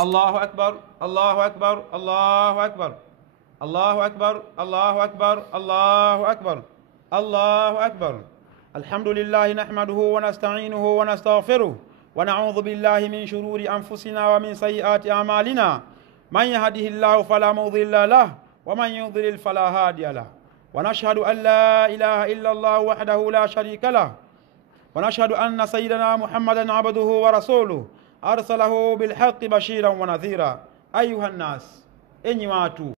الله أكبر الله أكبر الله أكبر الله أكبر الله أكبر الله أكبر الله أكبر. الحمد لله نحمده ونستعينه ونستغفره ونعوذ بالله من شرور أنفسنا ومن سيئات أعمالنا. من يهده الله فلا مضل له ومن يضلل فلا هادي له. ونشهد أن لا إله إلا الله وحده لا شريك له ونشهد أن سيدنا محمدا عبده ورسوله أرسله بالحق بشيرا ونذيرا. أيها الناس, enyi watu,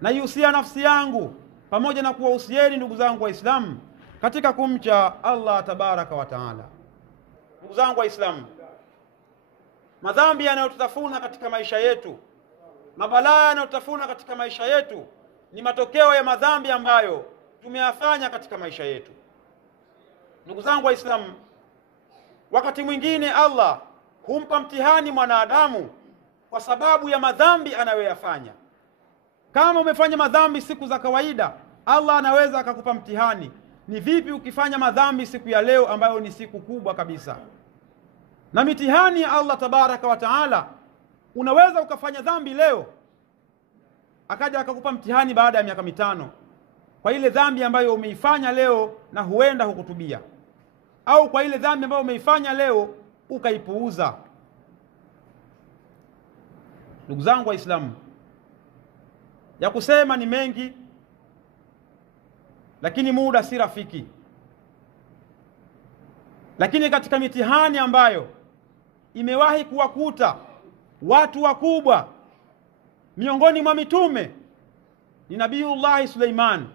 naihusia nafsi yangu pamoja na kuwahusieni ndugu zangu Waislamu katika kumcha Allah tabaraka wa taala. Ndugu zangu Waislamu, madhambi yanayotutafuna katika maisha yetu, mabalaa yanayotutafuna katika maisha yetu ni matokeo ya madhambi ambayo tumeyafanya katika maisha yetu. Ndugu zangu Waislamu, wakati mwingine Allah humpa mtihani mwanadamu kwa sababu ya madhambi anayoyafanya. Kama umefanya madhambi siku za kawaida, Allah anaweza akakupa mtihani. Ni vipi ukifanya madhambi siku ya leo ambayo ni siku kubwa kabisa? Na mitihani ya Allah tabaraka wa taala, unaweza ukafanya dhambi leo akaja akakupa mtihani baada ya miaka 5 kwa ile dhambi ambayo umeifanya leo na huenda hukutubia, au kwa ile dhambi ambayo umeifanya leo ukaipuuza. Ndugu zangu Waislamu, ya kusema ni mengi, lakini muda si rafiki. Lakini katika mitihani ambayo imewahi kuwakuta watu wakubwa miongoni mwa mitume ni Nabiiullah Suleiman.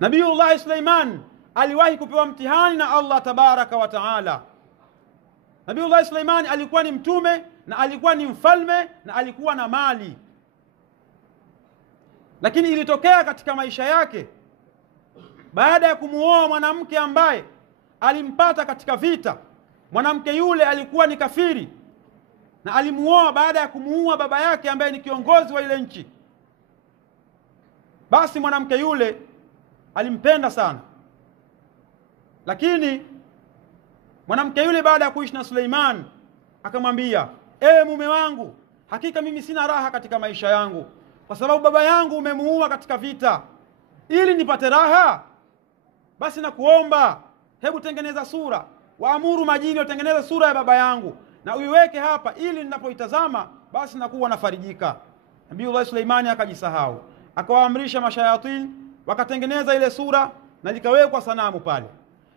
Nabiiullah Suleiman aliwahi kupewa mtihani na Allah tabaraka wa taala. Nabiiullah Suleiman alikuwa ni mtume na alikuwa ni mfalme na alikuwa na mali, lakini ilitokea katika maisha yake baada ya kumuoa mwanamke ambaye alimpata katika vita. Mwanamke yule alikuwa ni kafiri na alimuoa baada ya kumuua baba yake ambaye ni kiongozi wa ile nchi. Basi mwanamke yule alimpenda sana, lakini mwanamke yule baada ya kuishi na Suleiman akamwambia, ewe mume wangu, hakika mimi sina raha katika maisha yangu kwa sababu baba yangu umemuua katika vita. Ili nipate raha, basi nakuomba, hebu tengeneza sura, waamuru majini watengeneza sura ya baba yangu na uiweke hapa, ili ninapoitazama basi nakuwa nafarijika. Nabiiullah Suleimani akajisahau, akawaamrisha mashayatin wakatengeneza ile sura na likawekwa sanamu pale.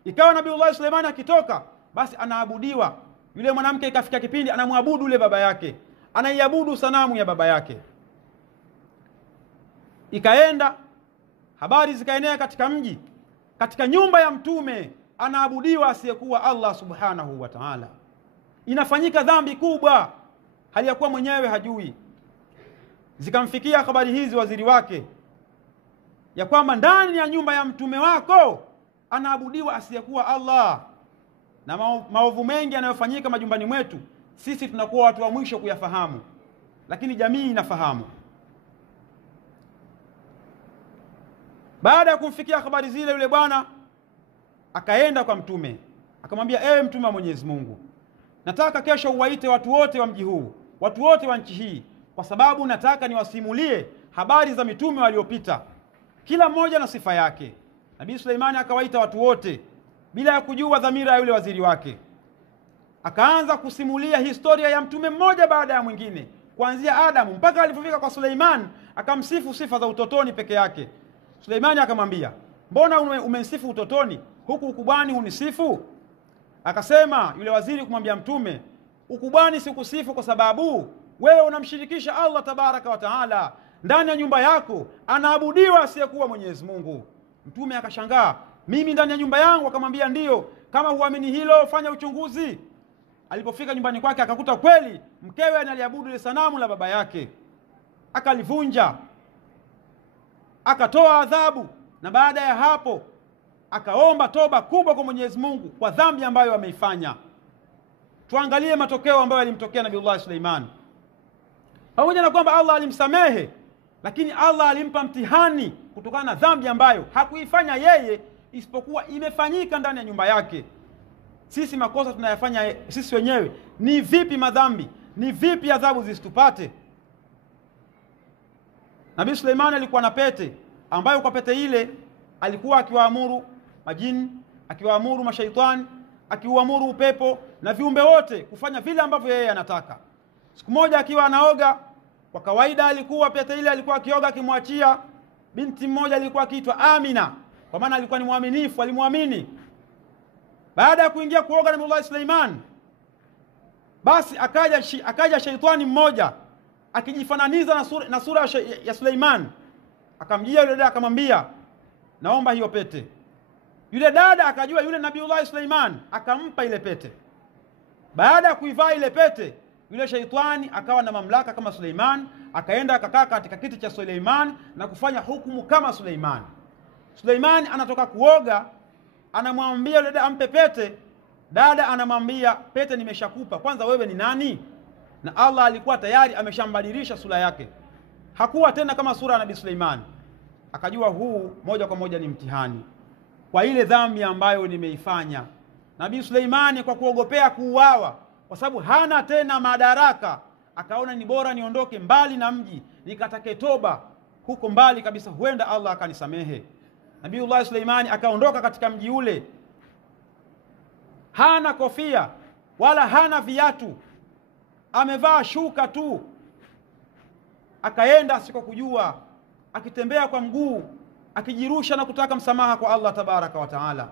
Ikawa Nabiiullah Suleimani akitoka basi anaabudiwa. Yule mwanamke ikafika kipindi anamwabudu yule baba yake, anaiabudu sanamu ya baba yake. Ikaenda habari zikaenea katika mji, katika nyumba ya mtume anaabudiwa asiyekuwa Allah subhanahu wa ta'ala. Inafanyika dhambi kubwa hali ya kuwa mwenyewe hajui. Zikamfikia habari hizi waziri wake ya kwamba ndani ya nyumba ya mtume wako anaabudiwa asiyekuwa Allah. Na maovu mengi yanayofanyika majumbani mwetu sisi tunakuwa watu wa mwisho kuyafahamu, lakini jamii inafahamu. Baada ya kumfikia habari zile, yule bwana akaenda kwa mtume akamwambia, ewe mtume wa Mwenyezi Mungu, nataka kesho uwaite watu wote wa mji huu, watu wote wa nchi hii, kwa sababu nataka niwasimulie habari za mitume waliopita, kila mmoja na sifa yake. Nabii Suleimani akawaita watu wote bila ya kujua dhamira ya yule waziri wake. Akaanza kusimulia historia ya mtume mmoja baada ya mwingine, kuanzia Adamu mpaka alipofika kwa Suleiman, akamsifu sifa za utotoni peke yake. Suleimani akamwambia, mbona umenisifu utotoni, huku ukubwani hunisifu? Akasema yule waziri kumwambia mtume, ukubwani sikusifu kwa sababu wewe unamshirikisha Allah tabaraka wa taala. Ndani ya nyumba yako anaabudiwa asiyekuwa Mwenyezi Mungu. Mtume akashangaa, mimi ndani ya nyumba yangu? Akamwambia ndiyo, kama huamini hilo fanya uchunguzi. Alipofika nyumbani kwake akakuta kweli mkewe analiabudu ile sanamu la baba yake. Akalivunja, akatoa adhabu, na baada ya hapo akaomba toba kubwa kwa Mwenyezi Mungu kwa dhambi ambayo ameifanya. Tuangalie matokeo ambayo yalimtokea Nabiiullah Suleiman. Pamoja na kwamba Allah alimsamehe, lakini Allah alimpa mtihani kutokana na dhambi ambayo hakuifanya yeye, isipokuwa imefanyika ndani ya nyumba yake. sisi makosa tunayafanya sisi wenyewe, ni vipi madhambi, ni vipi adhabu zisitupate? Nabii Suleiman alikuwa na pete ambayo kwa pete ile alikuwa akiwaamuru majini, akiwaamuru mashaitani, akiwaamuru upepo na viumbe wote kufanya vile ambavyo yeye anataka. Siku moja akiwa anaoga, kwa kawaida alikuwa pete ile alikuwa akioga akimwachia binti mmoja alikuwa akiitwa Amina, kwa maana alikuwa ni mwaminifu, alimwamini. Baada ya kuingia kuoga na Nabii Suleiman, basi akaja shaitani mmoja akijifananiza na sura ya Suleiman, akamjia yule dada akamwambia, naomba hiyo pete. Yule dada akajua yule Nabii Suleiman, akampa ile pete. Baada ya kuivaa ile pete, yule shaitani akawa na mamlaka kama Suleiman, akaenda akakaa katika kiti cha Suleiman na kufanya hukumu kama Suleiman. Suleiman anatoka kuoga, anamwambia yule dada ampe pete. Dada anamwambia, pete nimeshakupa, kwanza wewe ni nani? Na Allah alikuwa tayari ameshambadilisha sura yake, hakuwa tena kama sura ya Nabii Suleiman. Akajua huu moja kwa moja ni mtihani kwa ile dhambi ambayo nimeifanya. Nabii Suleiman kwa kuogopea kuuawa, kwa sababu hana tena madaraka, akaona ni bora niondoke mbali na mji, nikatake toba huko mbali kabisa, huenda Allah akanisamehe. Nabii Suleiman akaondoka katika mji ule, hana kofia wala hana viatu, amevaa shuka tu, akaenda asikokujua, akitembea kwa mguu, akijirusha na kutaka msamaha kwa Allah tabaraka wa taala.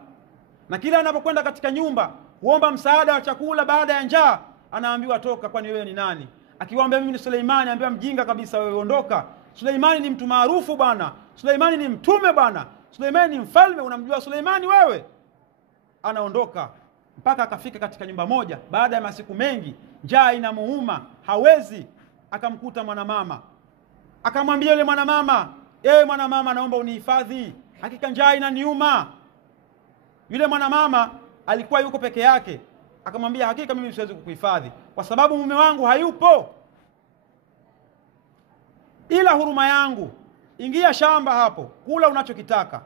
Na kila anapokwenda katika nyumba kuomba msaada wa chakula baada ya njaa, anaambiwa toka, kwani wewe ni nani? Akiwaambia mimi ni Suleiman, anaambiwa mjinga kabisa wewe, ondoka. Suleiman ni mtu maarufu bwana, Suleiman ni mtume bwana, Suleiman ni mfalme, unamjua Suleiman wewe? Anaondoka mpaka akafika katika nyumba moja. Baada ya masiku mengi, njaa inamuuma, hawezi, akamkuta mwanamama. Akamwambia yule mwanamama, ewe mwanamama, naomba unihifadhi, hakika njaa inaniuma. Yule mwanamama alikuwa yuko peke yake, akamwambia, hakika mimi siwezi kukuhifadhi kwa sababu mume wangu hayupo, ila huruma yangu, ingia shamba hapo, kula unachokitaka,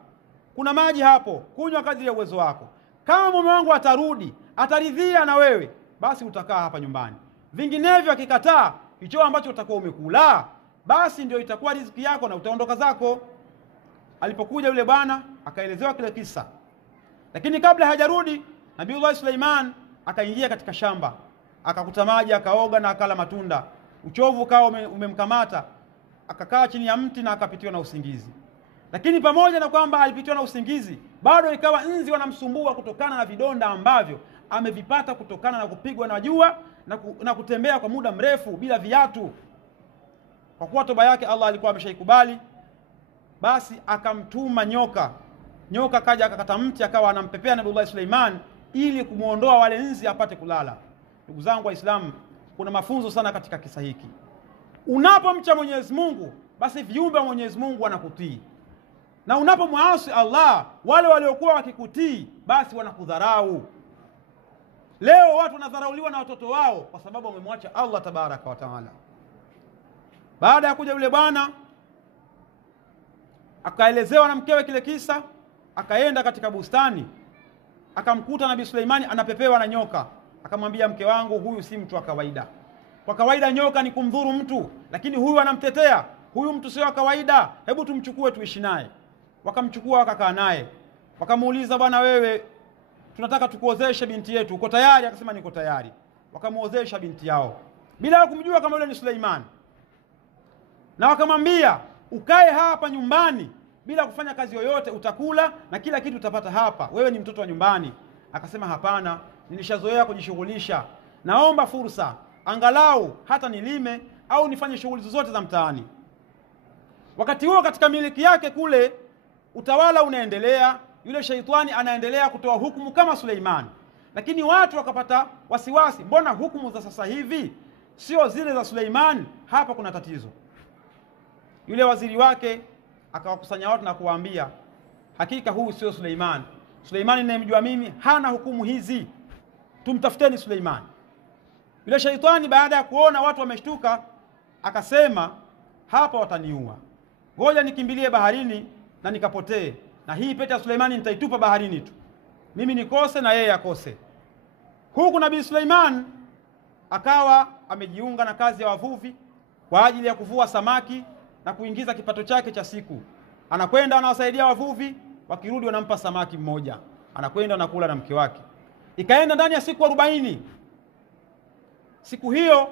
kuna maji hapo, kunywa kadri ya uwezo wako. Kama mume wangu atarudi, ataridhia na wewe, basi utakaa hapa nyumbani. Vinginevyo akikataa, hicho ambacho utakuwa umekula, basi ndio itakuwa riziki yako na utaondoka zako. Alipokuja yule bwana, akaelezewa kile kisa. Lakini kabla hajarudi, Nabii Suleiman akaingia katika shamba, akakuta maji, akaoga na akala matunda. Uchovu kawa umemkamata, akakaa chini ya mti na akapitiwa na usingizi. Lakini pamoja na kwamba alipitiwa na usingizi, bado ikawa nzi wanamsumbua kutokana na vidonda ambavyo amevipata kutokana na kupigwa na jua na kutembea kwa muda mrefu bila viatu. Kwa kuwa toba yake Allah alikuwa ameshaikubali, basi akamtuma nyoka. Nyoka kaja akakata mti, akawa anampepea Nabii Suleiman ili kumuondoa wale nzi apate kulala. Ndugu zangu Waislamu, kuna mafunzo sana katika kisa hiki. Unapomcha Mwenyezi Mungu, basi viumbe wa Mwenyezi Mungu wanakutii. Na unapomwasi Allah, wale waliokuwa wakikutii basi wanakudharau. Leo watu wanadharauliwa na watoto wao kwa sababu wamemwacha Allah tabaraka wa taala. Baada ya kuja yule bwana, akaelezewa na mkewe kile kisa, akaenda katika bustani, akamkuta Nabii Suleimani anapepewa na nyoka. Akamwambia, mke wangu, huyu si mtu wa kawaida. Kwa kawaida nyoka ni kumdhuru mtu, lakini huyu anamtetea. Huyu mtu sio wa kawaida, hebu tumchukue tuishi naye. Wakamchukua wakakaa naye. Wakamuuliza, bwana wewe, tunataka tukuozeshe binti yetu, uko tayari? Akasema niko tayari. Wakamuozesha binti yao bila kumjua kama yule ni Suleiman. Na wakamwambia, ukae hapa nyumbani bila kufanya kazi yoyote, utakula na kila kitu utapata hapa, wewe ni mtoto wa nyumbani. Akasema, hapana, nilishazoea kujishughulisha, naomba fursa angalau hata nilime au nifanye shughuli zozote za mtaani. Wakati huo katika miliki yake kule utawala unaendelea, yule shaitani anaendelea kutoa hukumu kama Suleiman. Lakini watu wakapata wasiwasi, mbona hukumu za sasa hivi sio zile za Suleiman? Hapa kuna tatizo. Yule waziri wake akawakusanya watu na kuwaambia, hakika huyu sio Suleiman. Suleiman ninayemjua mimi hana hukumu hizi, tumtafuteni Suleiman. Yule shaitani baada ya kuona watu wameshtuka, akasema, hapa wataniua, ngoja nikimbilie baharini na nikapotee, na hii pete ya Suleimani nitaitupa baharini tu, mimi nikose na yeye akose. Huku Nabii Suleiman akawa amejiunga na kazi ya wavuvi kwa ajili ya kuvua samaki na kuingiza kipato chake cha siku. Anakwenda anawasaidia wavuvi, wakirudi wanampa samaki mmoja, anakwenda anakula na mke wake. Ikaenda ndani ya siku 40. Siku hiyo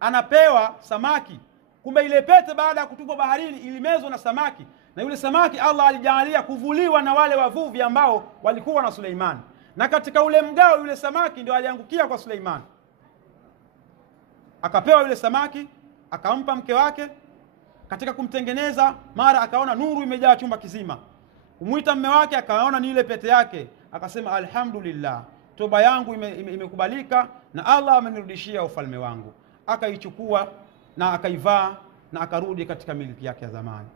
anapewa samaki. Kumbe ile pete baada ya kutupwa baharini ilimezwa na samaki, na yule samaki Allah alijalia kuvuliwa na wale wavuvi ambao walikuwa na Suleiman, na katika ule mgao yule samaki ndio aliangukia kwa Suleiman. Akapewa yule samaki, akampa mke wake. Katika kumtengeneza, mara akaona nuru imejaa chumba kizima. Kumuita mume wake, akaona ni ile pete yake, akasema alhamdulillah, toba yangu imekubalika na Allah amenirudishia ufalme wangu. Akaichukua na akaivaa na akarudi katika miliki yake ya zamani.